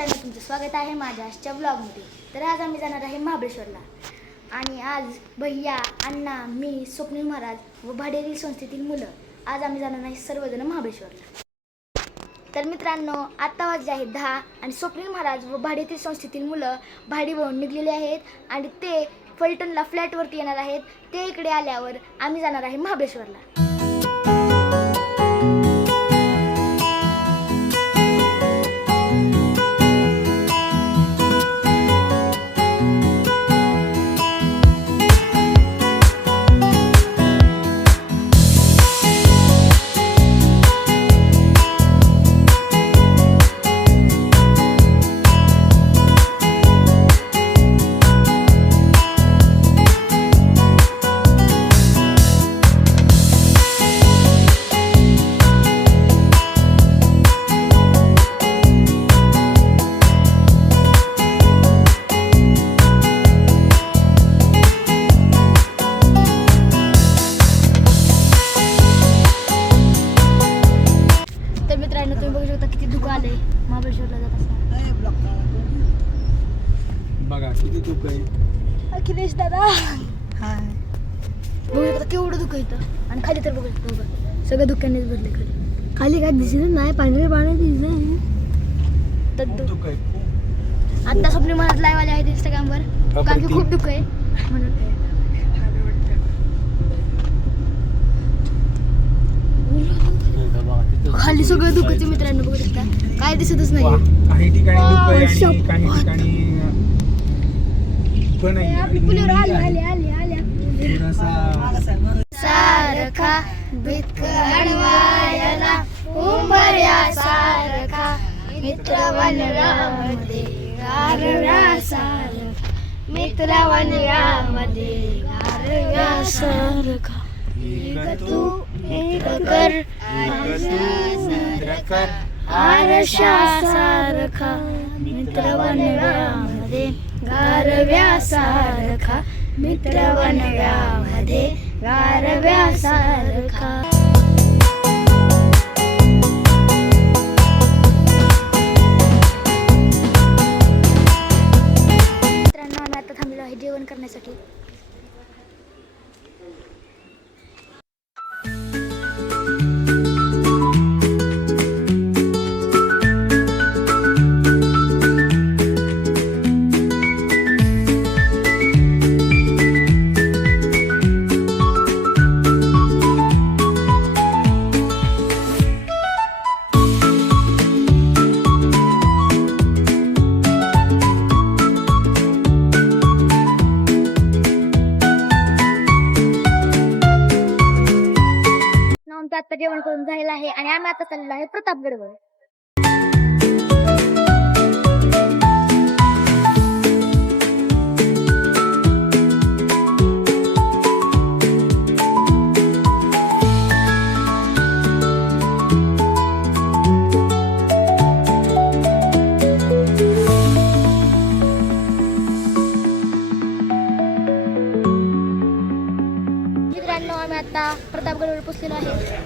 मित्रांनो, तुमचं स्वागत आहे माझ्या आजच्या ब्लॉगमध्ये. तर आज आम्ही जाणार आहे महाबळेश्वरला. आणि आज भैया, अण्णा, मी, स्वप्नील महाराज व भाडेरी संस्थेतील मुलं आज आम्ही जाणार आहे सर्वजण महाबळेश्वरला. तर मित्रांनो, आत्ता वाजले आहेत 10 आणि स्वप्नील महाराज व भाडेरी संस्थेतील मुलं भाडी वाहून निघलेले आहेत आणि ते फलटणला फ्लॅटवरती येणार आहेत. ते इकडे आल्यावर आम्ही जाणार आहे महाबळेश्वरला. तुम्ही बघू शकता किती धुकं आलंय महाबळेश्वरला जात असताना. बघा किती धुकं आहे. अखिलेश दादा बघू शकता केवढं धुकं इथं. आणि खाली तर बघू शकता सगळं धुक्यानेच भरले. खाली खाली काय दिसत नाही, पांढरे पाणी दिसत. आता स्वप्नील महाराज लाईव्ह आले आहेत इंस्टाग्रामवर कारण की खूप धुकं आहे म्हणून. खाली सगळं धुकंच मित्रांनो, बघू शकता काय दिसतच नाही. काही ठिकाणी धुकं आहे आणि काही ठिकाणी पण सारखा भितकळवायला उंबऱ्या सारखा मित्र वनरामध्ये गारव्या सारखा मित्र वनरामध्ये गारव्या सारखा तू एक कर आरशा सारखा मित्र वनव्यामध्ये गारव्या सारखा मित्र वनव्यामध्ये गारव्या सारखा. मित्रांनो, आम्ही आता थांबलेलो आहे जेवण करण्यासाठी. आता जेवण करून झालेलं आहे आणि आम्ही आता चाललेलो आहे प्रतापगडवर. मित्रांनो, आम्ही आता प्रतापगडवर पोहोचलेलो आहे.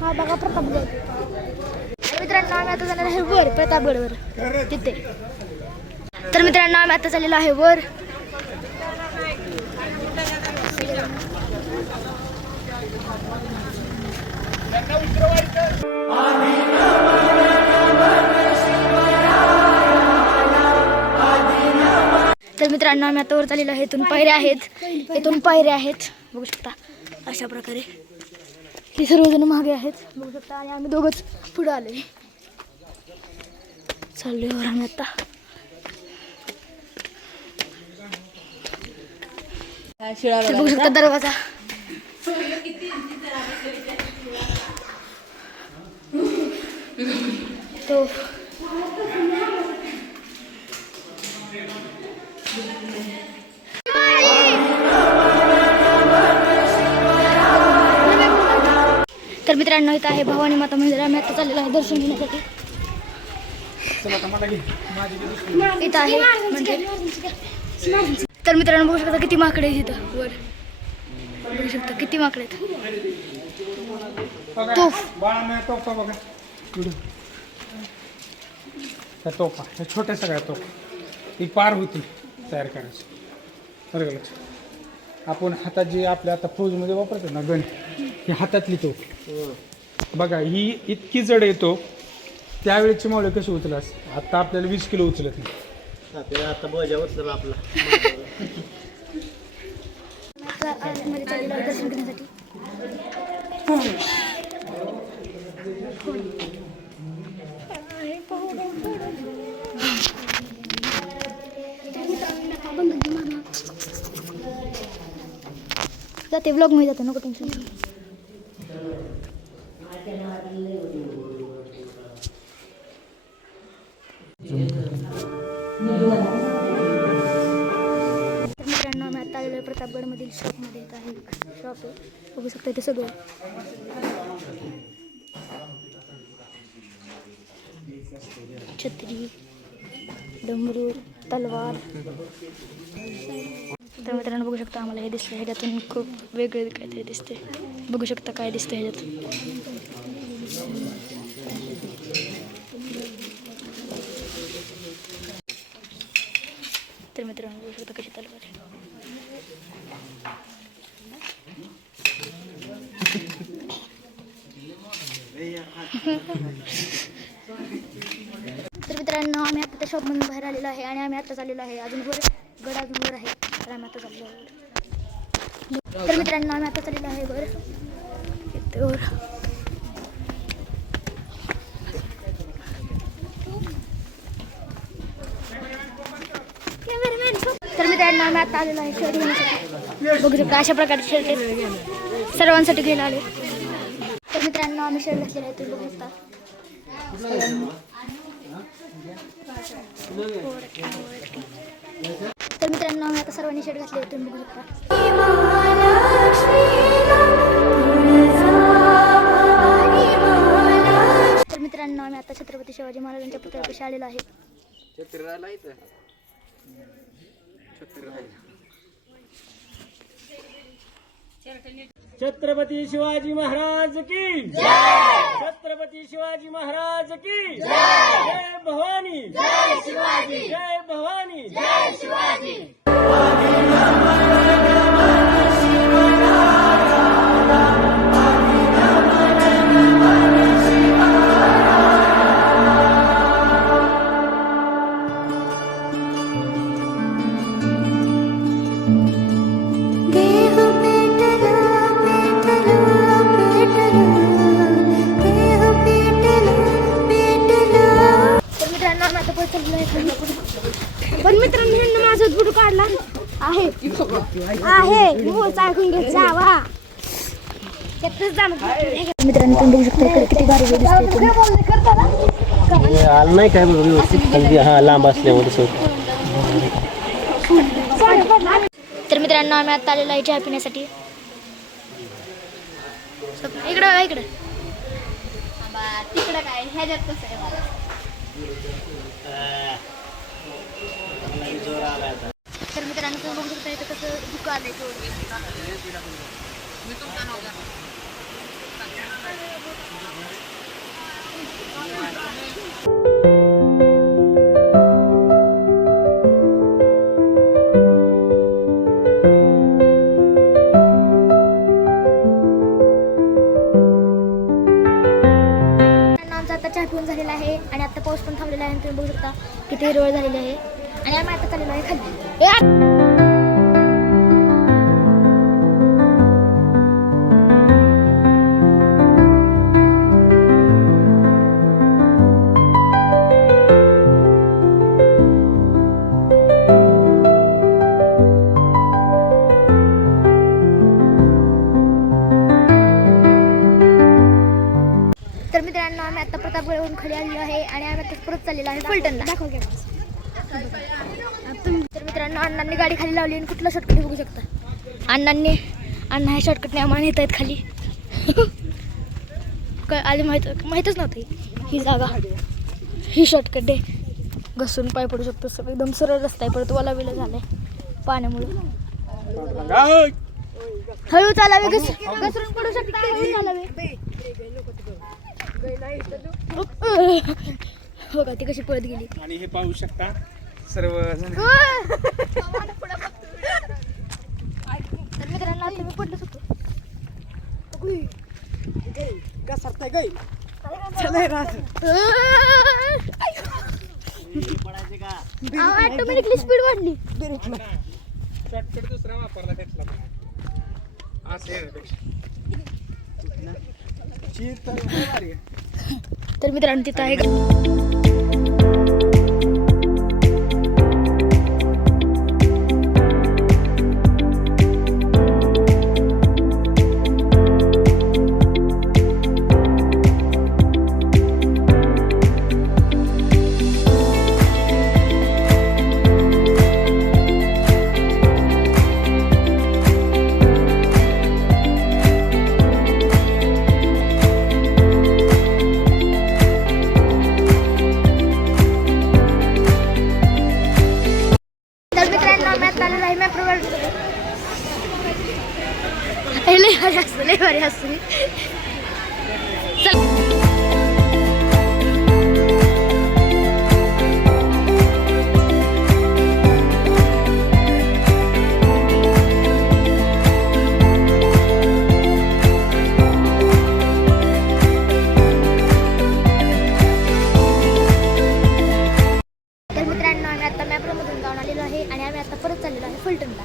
हा बघा प्रतापगड. मित्रांनो, आम्ही आता जाणार आहे वर प्रतापगडवर तिथे. तर मित्रांनो, आम्ही आता चाललेलो आहे वर. तर मित्रांनो, आम्ही आता वर चाललेलो आहे. इथून पायऱ्या आहेत बघू शकता अशा प्रकारे. हे सर्वजण मागे आहेत बघू शकता आणि आम्ही दोघंच पुढे आलोय. चाललोय आम्ही आता. बघू शकता दरवाजा. तो तर मित्रांनो, इथं आहे भवानी माता मंदिर. आम्ही आता चाललेलो आहे दर्शन घेण्यासाठी. इथं आहे मंदिर. तर मित्रांनो, बघू शकता किती माकडे आहेत इथं वर. बघू शकता किती माकडे आहेत. तोफ बाळा, मी तोफ बघा. त्या तोफा ह्या छोट्या सगळ्या तोफा ही पार होती तयार करायची बरं का लक्षात. आपण हातात जे आपल्या आता फौजमध्ये वापरतात ना गण ही हातातली तोफ बघा ही इतकी जड येतो. त्यावेळेची मावळे कशी उचलास आता आपल्याला 20 किलो उचलत नाही. आता बोजा उचलला आपला. आतमध्ये चाललेलो आहे दर्शन घेण्यासाठी. जाते ब्लॉग मध्ये जाते नको टेन्शन. मित्रांनो आम्ही आता आलेलो आहे प्रतापगडमधील शॉपमध्ये. येत आहे शॉप आहे बघू शकता इथे सगळं. छत्री डमरू तलवार. तर मित्रांनो बघू शकता आम्हाला हे दिसतं ह्याच्यातून खूप वेगळे काहीतरी दिसते. बघू शकता काय दिसतं ह्याच्यातून. तर मित्रांनो बघू शकता कशी तलवार आहे. तर मित्रांनो आम्ही आता त्या शॉपमधून बाहेर आलेलो आहे आणि आम्ही आता चाललेलो आहे अजून वर गड अजून वर आहे. तर आम्ही आता चाललो आहे. तर मित्रांनो आम्ही आता चाललेलो आहे वर इथे वर. तर मित्रांनो आम्ही आता आलेलो आहे शर्ट घेण्यासाठी. बघू शकता अशा प्रकारचे शर्ट आहेत सर्वांसाठी घ्यायला आले. तर मित्रांनो आम्ही शर्ट घातलेला आहे तुम्ही बघू शकता. तर मित्रांनो आम्ही आता सर्वांनी शर्ट घातले तुम्ही बघू शकता. तर मित्रांनो आम्ही आता छत्रपती शिवाजी महाराजांच्या पुतळ्यापाशी आलेलो आहे. छत्रपती शिवाजी महाराज की जय. छत्रपती शिवाजी महाराज की जय. जय भवानी जय शिवाजी. जय भवानी जय शिवाजी. पण मित्रांनो माझा बुडू काढला आहे ऐकून घेत जावा. मित्रांनो तुम्ही बघू शकता किती भारी दिसते. नाही काय बघ व्यवस्थित हा लांब असल्यामुळे. तर मित्रांनो आम्ही आता आलेलो आहे चहा पिण्यासाठी. इकडं बघा इकडं तिकडं काय ह्याच्यात कसं आहे. तर मित्रांनो तुम्ही बघू शकता इथं कसं दुकान आहे आमचा आता चहा पिऊन झालेला आहे आणि आता पाऊस पण थांबलेला आहे. तुम्ही बघू शकता किती हिरवळ झालेली आहे आणि आम्ही आता चाललेलो आहे खाली. तर मित्रांनो आम्ही आता प्रतापगडवरून खाली आलेलो आहे आणि आम्ही आता परत चाललेलो आहे फलटणला. तर मित्रांनो अण्णांनी गाडी खाली लावली आणि कुठला शॉर्टकट बघू शकता. अण्णा ह्या शॉर्टकटने आम्हाला नेत आहेत खाली. आधी माहीतच नव्हतं ही जागा ही शॉर्टकट आहे. घसरून पाय पडू शकतो. सगळं एकदम सरळ रस्ता आहे परत ओला बिला झालाय पाण्यामुळे. हळू चालावे घसरून पडू शकता. हळू चालावे. हो का ती कशी पळत गेली. आणि हे पाहू शकता सर्वजण. तर मित्रांनो आता मी पडलोच होतो. ऑटोमॅटिकली स्पीड वाढली. शॉर्टकट दुसरा वापरला त्यातला पण. असं येण्यापेक्षा. तर मित्रांनो तिथं आहे लय भारी असते. तर मित्रांनो आम्ही आता मॅप्रोमधून जाऊन आलेलो आहे आणि आम्ही आता परत चाललेलो आहे फलटणला.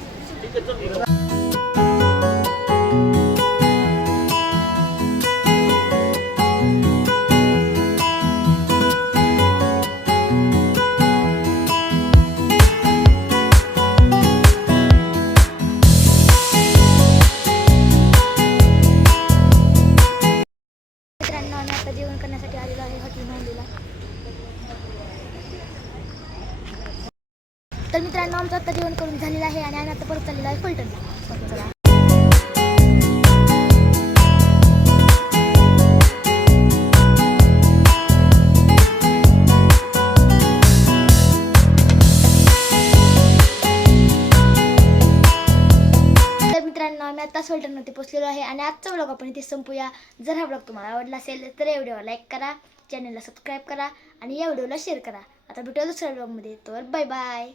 मित्रांनो आम्ही आता जेवण करण्यासाठी आलेलो आहे हॉटेल मांडीला. तर मित्रांनो आमचं आता जेवण करून झालेलं आहे आणि आम्ही आता परत चाललेलो आहे फलटणला. चला. मित्रांनो आम्ही आता फलटणमध्ये पोहोचलेलो आहे आणि आजचा व्लॉग आपण इथे संपूया. जर हा व्लॉग तुम्हाला आवडला असेल तर या व्हिडिओला लाईक करा, चॅनलला सबस्क्राईब करा आणि या व्हिडिओला शेअर करा. आता भेटूया दुसऱ्या व्लॉगमध्ये. तर बाय बाय.